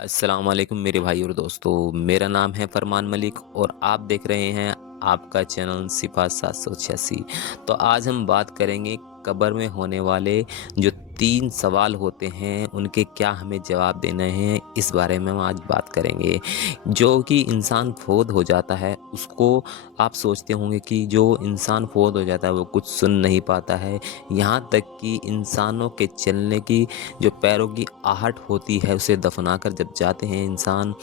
अस्सलाम वालेकुम मेरे भाई और दोस्तों। मेरा नाम है फरमान मलिक और आप देख रहे हैं आपका चैनल सिफा 786। तो आज हम बात करेंगे कब्र में होने वाले जो 3 सवाल होते हैं उनके क्या हमें जवाब देने हैं, इस बारे में हम आज बात करेंगे। जो कि इंसान फ़ौत हो जाता है उसको आप सोचते होंगे कि जो इंसान फ़ौत हो जाता है वो कुछ सुन नहीं पाता है, यहाँ तक कि इंसानों के चलने की जो पैरों की आहट होती है उसे दफना कर जब जाते हैं इंसान,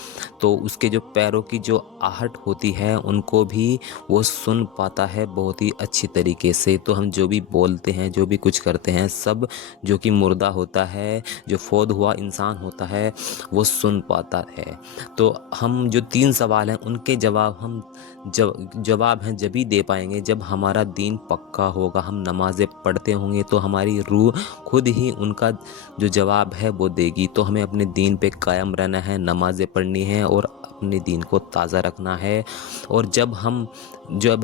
तो उसके जो पैरों की जो आहट होती है उनको भी वो सुन पाता है बहुत ही अच्छी तरीके से। तो हम जो भी बोलते हैं, जो भी कुछ करते हैं, सब जो कि मुर्दा होता है, जो फ़ौत हुआ इंसान होता है, वो सुन पाता है। तो हम जो 3 सवाल हैं उनके जवाब हम जवाब हैं जभी दे पाएंगे जब हमारा दीन पक्का होगा, हम नमाज़ें पढ़ते होंगे तो हमारी रूह खुद ही उनका जो जवाब है वो देगी। तो हमें अपने दीन पे कायम रहना है, नमाज़ें पढ़नी है और अपने दीन को ताज़ा रखना है। और जब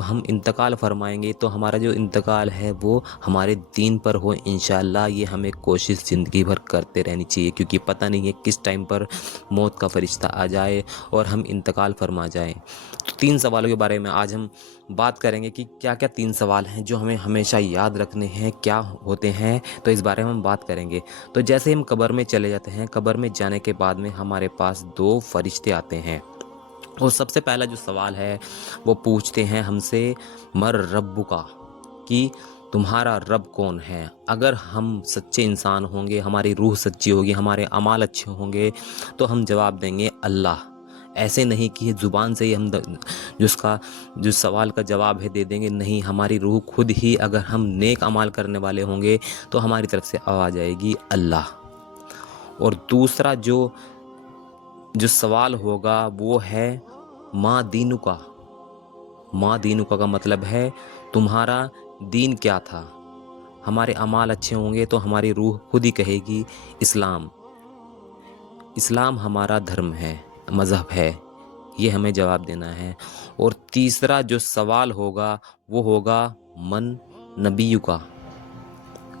हम इंतकाल फरमाएंगे तो हमारा जो इंतकाल है वो हमारे दीन पर हो इंशाअल्लाह। ये हमें कोशिश ज़िंदगी भर करते रहनी चाहिए, क्योंकि पता नहीं है किस टाइम पर मौत का फ़रिश्ता आ जाए और हम इंतकाल फरमा जाएं। तो 3 सवालों के बारे में आज हम बात करेंगे कि क्या क्या 3 सवाल हैं जो हमें हमेशा याद रखने हैं, क्या होते हैं, तो इस बारे में हम बात करेंगे। तो जैसे हम कब्र में चले जाते हैं, कब्र में जाने के बाद में हमारे पास 2 फरिश्ते आते हैं और सबसे पहला जो सवाल है वो पूछते हैं हमसे, मर रब्बुका, कि तुम्हारा रब कौन है। अगर हम सच्चे इंसान होंगे, हमारी रूह सच्ची होगी, हमारे अमाल अच्छे होंगे, तो हम जवाब देंगे अल्लाह। ऐसे नहीं कि ज़ुबान से ही हम जिसका जो सवाल का जवाब है दे देंगे, नहीं, हमारी रूह खुद ही, अगर हम नेक अमाल करने वाले होंगे तो हमारी तरफ से आवाज़ आएगी अल्लाह। और दूसरा जो जो सवाल होगा वो है माँ दीनु का। माँ दीनु का मतलब है तुम्हारा दीन क्या था। हमारे अमाल अच्छे होंगे तो हमारी रूह खुद ही कहेगी इस्लाम। इस्लाम हमारा धर्म है, मज़हब है, ये हमें जवाब देना है। और तीसरा जो सवाल होगा वो होगा मन नबीयु का,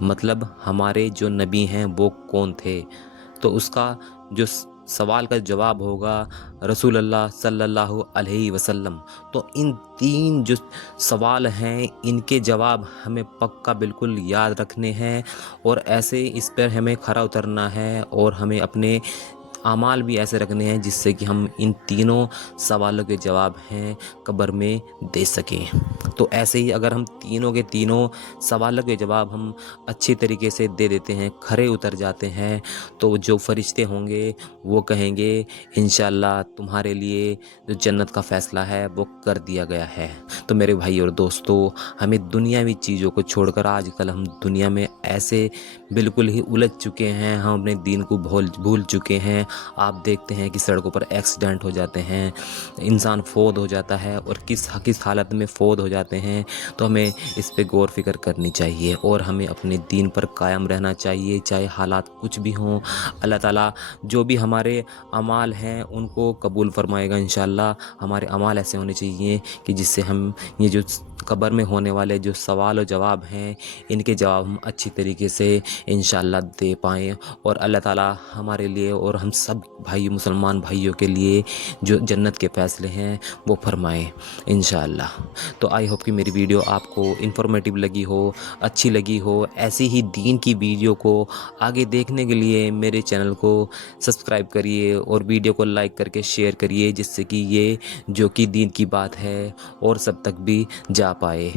मतलब हमारे जो नबी हैं वो कौन थे। तो उसका जो सवाल का जवाब होगा रसूल अल्लाह सल्लल्लाहु अलैहि वसल्लम। तो इन 3 जो सवाल हैं इनके जवाब हमें पक्का बिल्कुल याद रखने हैं और ऐसे इस पर हमें खरा उतरना है और हमें अपने अमाल भी ऐसे रखने हैं जिससे कि हम इन तीनों सवालों के जवाब हैं कब्र में दे सकें। तो ऐसे ही अगर हम तीनों के तीनों सवालों के जवाब हम अच्छी तरीके से दे देते हैं, खरे उतर जाते हैं, तो जो फरिश्ते होंगे वो कहेंगे इंशाअल्लाह तुम्हारे लिए जो जन्नत का फ़ैसला है वो कर दिया गया है। तो मेरे भाई और दोस्तों, हमें दुनियावी चीज़ों को छोड़कर आजकल हम दुनिया में ऐसे बिल्कुल ही उलझ चुके हैं, हम अपने दीन को भूल चुके हैं। आप देखते हैं कि सड़कों पर एक्सीडेंट हो जाते हैं, इंसान फ़ौत हो जाता है, और किस हालत में फ़ौत हो जाते हैं। तो हमें इस पे गौर फिक्र करनी चाहिए और हमें अपने दीन पर कायम रहना चाहिए, चाहे हालात कुछ भी हों। अल्लाह ताला जो भी हमारे अमाल हैं उनको कबूल फरमाएगा इंशाअल्लाह। हमारे अमाल ऐसे होने चाहिए कि जिससे हम ये जो कब्र में होने वाले जो सवाल और जवाब हैं इनके जवाब हम अच्छी तरीके से इंशाअल्लाह दे पाएँ और अल्लाह ताला हमारे लिए और हम सब भाई मुसलमान भाइयों के लिए जो जन्नत के फ़ैसले हैं वो फरमाएँ इंशाअल्लाह। तो आई होप कि मेरी वीडियो आपको इन्फॉर्मेटिव लगी हो, अच्छी लगी हो। ऐसी ही दीन की वीडियो को आगे देखने के लिए मेरे चैनल को सब्सक्राइब करिए और वीडियो को लाइक करके शेयर करिए, जिससे कि ये जो कि दीन की बात है और सब तक भी जा पाए।